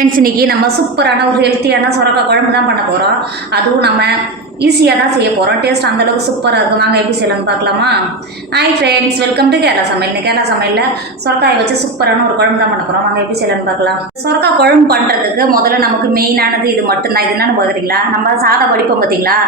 Friends, இன்றைக்கி நம்ம சூப்பரான ஒரு ஹெல்த்தியான சுரக்காய் குழம்பு தான் பண்ண போகிறோம். அதுவும் நம்ம ஈஸியாக தான் செய்ய போகிறோம். டேஸ்ட் அந்தளவுக்கு சூப்பராக இருக்கும். நாங்கள் எப்படி செய்யலாம்னு பார்க்கலாமா? Hi friends, welcome to Kerala சமையல். இந்த கேரளா சமையலில் சுரக்காயை வச்சு சூப்பரான ஒரு குழம்பு தான் பண்ண போகிறோம். நாங்கள் எப்படி செய்யலாம்னு பார்க்கலாம். சுரக்காய் குழம்பு பண்ணுறதுக்கு முதல்ல நமக்கு மெயினானது இது மட்டும்தான். இது என்னென்னு பார்க்குறீங்களா? நம்ம சாதம் வடிப்போம் பார்த்தீங்களா?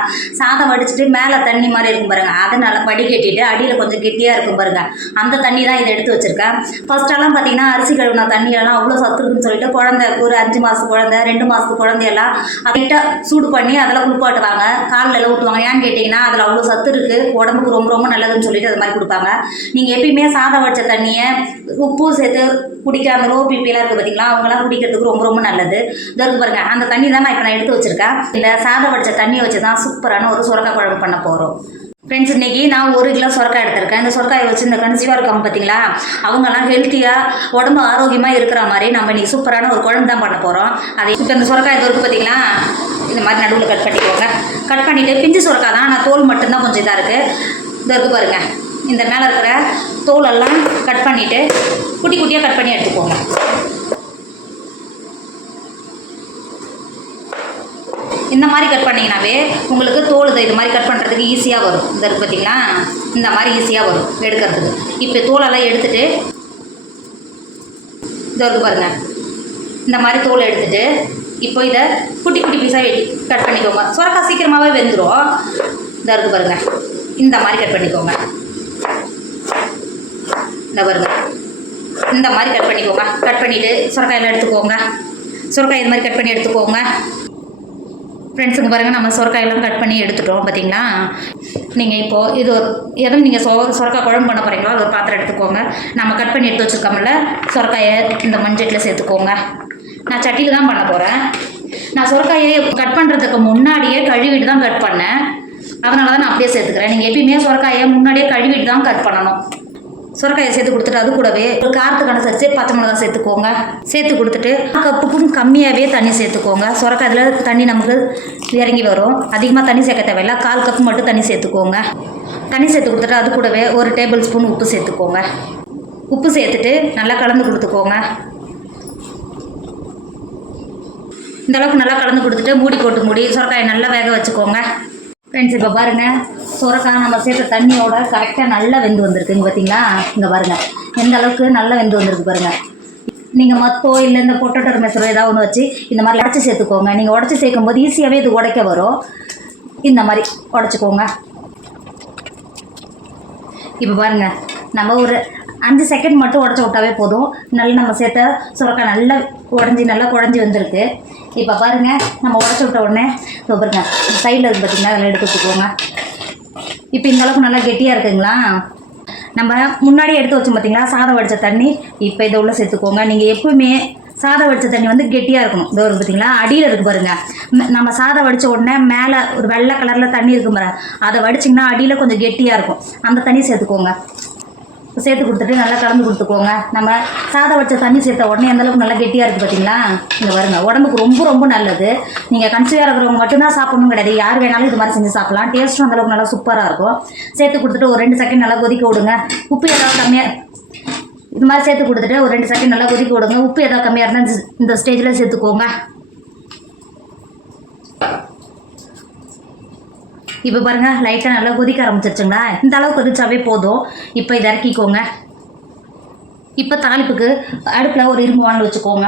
சாதம் வடிச்சிட்டு மேலே தண்ணி மாதிரி இருக்கும் பாருங்கள், அதை நல்லா வடிகட்டிட்டு அடியில் கொஞ்சம் கெட்டியாக இருக்கும் பாருங்கள், அந்த தண்ணி தான் இதை எடுத்து வச்சுருக்கேன். ஃபர்ஸ்டெல்லாம் பார்த்தீங்கன்னா அரிசி கழுவின தண்ணியெல்லாம் அவ்வளோ சத்து இருக்குன்னு சொல்லிட்டு குழந்தை ஒரு 5 மாதத்து குழந்தை 2 மாதத்து குழந்தையெல்லாம் லைட்டாக சூடு பண்ணி அதெல்லாம் குளிப்பாட்டுவாங்க, காலில் ஊற்றுவாங்க. ஏன்னு கேட்டிங்கன்னா அதில் அவ்வளோ சத்து இருக்குது, உடம்புக்கு ரொம்ப ரொம்ப நல்லதுன்னு சொல்லிட்டு அது மாதிரி கொடுப்பாங்க. நீங்கள் எப்பயுமே சாதம் வடித்த தண்ணியை உப்பு சேர்த்து குடிக்க, அந்த லோ பிபிலாம் இருக்குது பார்த்தீங்களா, அவங்களாம் குடிக்கிறதுக்கு ரொம்ப ரொம்ப நல்லது. இதற்கு பாருங்கள், அந்த தண்ணி தான் நான் இப்போ எடுத்து வச்சுருக்கேன். இந்த சாதம் வடித்த தண்ணியை வச்சு தான் சூப்பரான ஒரு சுரக்காய் குழம்பு பண்ண போகிறோம். ஃப்ரெண்ட்ஸ், இன்றைக்கி நான் 1 கிலோ சுரக்காய் எடுத்திருக்கேன். இந்த சுரக்காயை வச்சு இந்த கன்சீவாக இருக்காங்க பார்த்தீங்களா, அவங்கெல்லாம் ஹெல்த்தியாக உடம்பு ஆரோக்கியமாக இருக்கிற மாதிரி நம்ம இன்றைக்கி சூப்பரான ஒரு குழம்பு தான் பண்ண போகிறோம். அதை இப்போ இந்த சுரக்காய் இது இருக்குது பார்த்தீங்களா, இந்த மாதிரி நடுவில் கட் பண்ணிக்கோங்க. கட் பண்ணிவிட்டு பிஞ்சு சுரக்காய் தான், ஆனால் தோல் மட்டும்தான் கொஞ்சம் இதாக இருக்குது. இது இருக்குது பாருங்கள், இந்த மேலே இருக்கிற தோலெல்லாம் கட் பண்ணிவிட்டு குட்டி குட்டியாக கட் பண்ணி எடுத்துக்கோங்க. இந்த மாதிரி கட் பண்ணிங்கனாவே உங்களுக்கு தோல் இது மாதிரி கட் பண்ணுறதுக்கு ஈஸியாக வரும். இந்த இருக்குது பார்த்தீங்களா, இந்த மாதிரி ஈஸியாக வரும் எடுக்கிறதுக்கு. இப்போ தோலெல்லாம் எடுத்துகிட்டு இது இருக்குது பாருங்கள், இந்த மாதிரி தோல் எடுத்துகிட்டு இப்போ இதை குட்டி குட்டி பீஸாக கட் பண்ணிக்கோங்க. சுரக்காய் சீக்கிரமாகவே வெந்துடும். இதாக இருக்குது பாருங்கள், இந்த மாதிரி கட் பண்ணிக்கோங்க. இந்த பாருங்க, இந்த மாதிரி கட் பண்ணிக்கோங்க. கட் பண்ணிவிட்டு சுரக்காயெல்லாம் எடுத்துக்கோங்க. சுரக்காய் இது மாதிரி கட் பண்ணி எடுத்துக்கோங்க. ஃப்ரெண்ட்ஸுங்க பாருங்கள், நம்ம சுரக்காயெல்லாம் கட் பண்ணி எடுத்துட்டோம் பார்த்தீங்களா. நீங்கள் இப்போது இது எதுவும் நீங்கள் சுரக்காய் குழம்பு பண்ண போகிறீங்களோ அது ஒரு பாத்திரம் எடுத்துக்கோங்க. நம்ம கட் பண்ணி எடுத்து வச்சுருக்கோம்ல சுரக்காயை இந்த மஞ்சட்டில் சேர்த்துக்கோங்க. நான் சட்டியில் தான் பண்ண போகிறேன். நான் சுரக்காயை கட் பண்ணுறதுக்கு முன்னாடியே கழுவிட்டு தான் கட் பண்ணேன், அதனால தான் நான் அப்படியே சேர்த்துக்கிறேன். நீங்கள் எப்பயுமே சுரக்காயை முன்னாடியே கழுவிட்டு தான் கட் பண்ணணும். சுரக்காயை சேர்த்து கொடுத்துட்டு அது கூடவே ஒரு காரத்துக்கு அனுசரித்து பச்சை மிளகா சேர்த்துக்கோங்க. சேர்த்து கொடுத்துட்டு கப்புக்கும் கம்மியாகவே தண்ணி சேர்த்துக்கோங்க. சுரக்காய் இதில் தண்ணி நமக்கு இறங்கி வரும். அதிகமாக தண்ணி சேர்க்க தேவையில்லை, 1/4 கப் மட்டும் தண்ணி சேர்த்துக்கோங்க. தண்ணி சேர்த்து கொடுத்துட்டு அது கூடவே 1 டேபிள் ஸ்பூன் உப்பு சேர்த்துக்கோங்க. உப்பு சேர்த்துட்டு நல்லா கலந்து கொடுத்துக்கோங்க. இந்த அளவுக்கு நல்லா கலந்து கொடுத்துட்டு மூடி போட்டு மூடி சுரக்காயை நல்லா வேக வச்சுக்கோங்க. ஃப்ரெண்ட்ஸ், இப்போ பாருங்கள், சுரக்காய் நம்ம சேர்த்த தண்ணியோட கரெக்டாக நல்லா வெந்து வந்திருக்கு. இங்கே பார்த்தீங்களா, இங்கே பாருங்கள் எந்த அளவுக்கு நல்லா வெந்து வந்திருக்கு பாருங்கள். நீங்கள் மத்தோ இல்லை இந்த பொட்டோட்டோ மெசரோ ஏதாவது ஒன்று வச்சு இந்த மாதிரி உடச்சி சேர்த்துக்கோங்க. நீங்கள் உடச்சி சேர்க்கும் போது ஈஸியாகவே இது உடைக்க வரும். இந்த மாதிரி உடச்சிக்கோங்க. இப்போ பாருங்கள், நம்ம ஒரு 5 செகண்ட் மட்டும் உடச்சி விட்டாவே போதும். நல்லா நம்ம சேர்த்த சுரக்காய் நல்லா நல்லா குழஞ்சி வந்திருக்கு. இப்போ பாருங்கள், நம்ம உடச்சி விட்ட உடனே இப்போ பாருங்கள் சைடில் இருக்குது பார்த்தீங்களா, அதில் எடுத்து வச்சுக்கோங்க. இப்போ இந்த அளவுக்கு நல்லா கெட்டியாக இருக்குங்களா. நம்ம முன்னாடியே எடுத்து வச்சோம் பார்த்தீங்களா சாதம் வடித்த தண்ணி, இப்போ இதை உள்ள சேர்த்துக்கோங்க. நீங்கள் எப்பவுமே சாதம் வடித்த தண்ணி வந்து கெட்டியாக இருக்கணும். இதோ இருக்குது பார்த்தீங்களா, அடியில் இருக்குது பாருங்கள். நம்ம சாதம் வடித்த உடனே மேலே ஒரு வெள்ளை கலரில் தண்ணி இருக்கும் பாருங்க, அதை வடிச்சிங்கன்னா அடியில் கொஞ்சம் கெட்டியாக இருக்கும். அந்த தண்ணி சேர்த்துக்கோங்க. சேர்த்து கொடுத்துட்டு நல்லா கலந்து கொடுத்துக்கோங்க. நம்ம சாதம் வச்ச தண்ணி சேர்த்த உடனே எந்தளவுக்கு நல்லா கெட்டியாக இருக்குது பார்த்தீங்களா. இங்கே வருங்க, உடம்புக்கு ரொம்ப ரொம்ப நல்லது. நீங்கள் கன்சீவாக இருக்கிறவங்க மட்டும்தான் சாப்பிடணும் கிடையாது, யார் வேணாலும் இது மாதிரி செஞ்சு சாப்பிட்லாம். டேஸ்ட்டும் அந்தளவுக்கு நல்லா சூப்பராக இருக்கும். சேர்த்து கொடுத்துட்டு ஒரு 2 செகண்ட் நல்லா கொதிக்க விடுங்க. உப்பு ஏதாவது கம்மியாக இது மாதிரி சேர்த்து கொடுத்துட்டு ஒரு 2 செகண்ட் நல்லா கொதிக்க விடுங்க. உப்பு ஏதாவது கம்மியாக இருந்தால் இந்த ஸ்டேஜில் சேர்த்துக்கோங்க. இப்போ பாருங்கள், லைட்டாக நல்லா கொதிக்க ஆரம்பிச்சிருச்சுங்களா. இந்த அளவுக்கு கொதிச்சாவே போதும். இப்போ இதை இறக்கிக்கோங்க. இப்போ தாளிப்புக்கு அடுப்பில் ஒரு இரும்பு வானல் வச்சுக்கோங்க.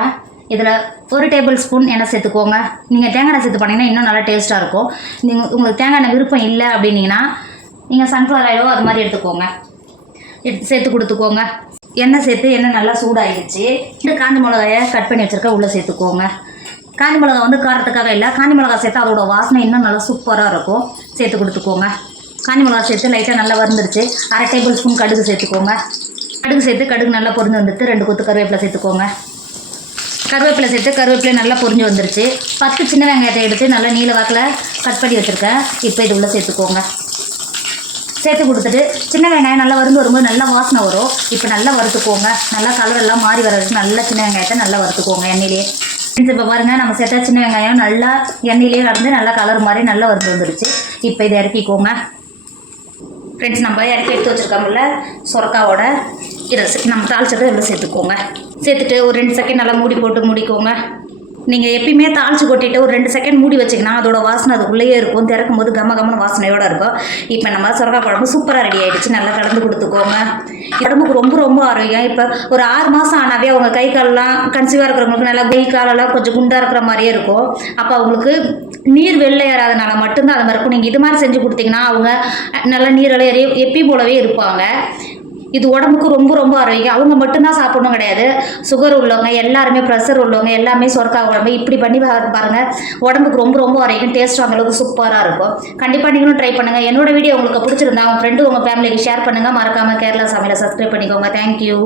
இதில் 1 டேபிள் ஸ்பூன் எண்ணெய் சேர்த்துக்கோங்க. நீங்கள் தேங்காய் எண்ணெய் சேர்த்து பண்ணிங்கன்னா இன்னும் நல்லா டேஸ்ட்டாக இருக்கும். உங்களுக்கு தேங்காய் எண்ணெய் விருப்பம் இல்லை அப்படின்னீங்கன்னா நீங்கள் சன்ஃப்ளவர் ஆயிலோ அது மாதிரி எடுத்துக்கோங்க. சேர்த்து கொடுத்துக்கோங்க. எண்ணெய் சேர்த்து எண்ணெய் நல்லா சூடாகிடுச்சு. இந்த காஞ்ச மிளகாயை கட் பண்ணி வச்சுருக்க உள்ளே சேர்த்துக்கோங்க. காஞ்சி மிளகா வந்து காரத்துக்காக இல்லை, காஞ்சி மிளகா சேர்த்து அதோட வாசனை இன்னும் நல்லா சூப்பராக இருக்கும். சேர்த்து கொடுத்துக்கோங்க. காஞ்சி மிளகா சேர்த்து லைட்டாக நல்லா வந்துருச்சு. 1/2 டேபிள் ஸ்பூன் கடுகு சேர்த்துக்கோங்க. கடுகு சேர்த்து கடுகு நல்லா பொரிஞ்சு வந்துட்டு 2 கொத்து கருவேப்பிலை சேர்த்துக்கோங்க. கருவேப்பிலை சேர்த்து கருவேப்பிலை நல்லா பொரிஞ்சு வந்துருச்சு. 10 சின்ன வெங்காயத்தை எடுத்து நல்லா நீல வாக்கில் கட் பண்ணி வச்சுருக்கேன். இப்போ இது உள்ளே சேர்த்துக்கோங்க. சேர்த்து கொடுத்துட்டு சின்ன வெங்காயம் நல்லா வருந்து வரும்போது நல்லா வாசனை வரும். இப்போ நல்லா வறுத்துக்கோங்க. நல்லா கலரெல்லாம் மாறி வர வரைக்கும் நல்லா சின்ன வெங்காயத்தை நல்லா வறுத்துக்கோங்க எண்ணெயிலே. இப்போ பாருங்கள், நம்ம சேர்த்தா சின்ன வெங்காயம் நல்லா எண்ணெயிலே கலந்து நல்லா கலர் மாதிரி நல்லா வந்துருச்சு. இப்போ இதை இறக்கிக்கோங்க. ஃப்ரெண்ட்ஸ், நம்ம இறக்கி எடுத்து வச்சுருக்கோம்ல சுரக்காவோட இதை நம்ம தாளிச்சதை இதில் சேர்த்துக்கோங்க. சேர்த்துட்டு ஒரு 2 செகண்ட் நல்லா மூடி போட்டு மூடிக்கோங்க. நீங்கள் எப்பயுமே தாளிச்சு கொட்டிட்டு ஒரு 2 செகண்ட் மூடி வச்சிங்கன்னா அதோட வாசனை அதுக்குள்ளேயே இருக்கும். திறக்கும் போது கம்ம வாசனையோடு இருக்கும். இப்போ நம்ம சுரக்காய் குழம்பு சூப்பராக ரெடி ஆகிடுச்சு. நல்லா கலந்து கொடுத்துக்கோங்க. உடம்புக்கு ரொம்ப ரொம்ப ஆரோக்கியம். இப்போ ஒரு 6 மாதம் ஆனாவே அவங்க கை காலெலாம் கன்சீவாக இருக்கிறவங்களுக்கு நல்லா கை காலெல்லாம் கொஞ்சம் குண்டாக இருக்கிற மாதிரியே இருக்கும். அப்போ அவங்களுக்கு நீர் வெளில ஏறாதனால மட்டும்தான் அது மாதிரி இருக்கும். நீங்கள் இது மாதிரி செஞ்சு கொடுத்தீங்கன்னா அவங்க நல்லா நீரெல்லாம் எப்பயும் போலவே இருப்பாங்க. இது உடம்புக்கு ரொம்ப ரொம்ப ஆரோக்கியம். அவங்க மட்டும்தான் சாப்பிடணும் கிடையாது, சுகர் உள்ளவங்க எல்லாருமே, ப்ரெஷர் உள்ளவங்க எல்லாமே சுரக்காய் குழம்பு இப்படி பண்ணி பாருங்கள். உடம்புக்கு ரொம்ப ரொம்ப ஆரோக்கியம். டேஸ்ட்டும் அந்தளவுக்கு சூப்பராக இருக்கும். கண்டிப்பாக நீங்களும் ட்ரை பண்ணுங்கள். என்னோட வீடியோ உங்களுக்கு பிடிச்சிருந்தா உங்கள் ஃப்ரெண்டு உங்கள் ஃபேமிலிக்கு ஷேர் பண்ணுங்கள். மறக்காமல் கேரளா சமையலை சப்ஸ்கிரைப் பண்ணிக்கோங்க. தேங்க்யூ.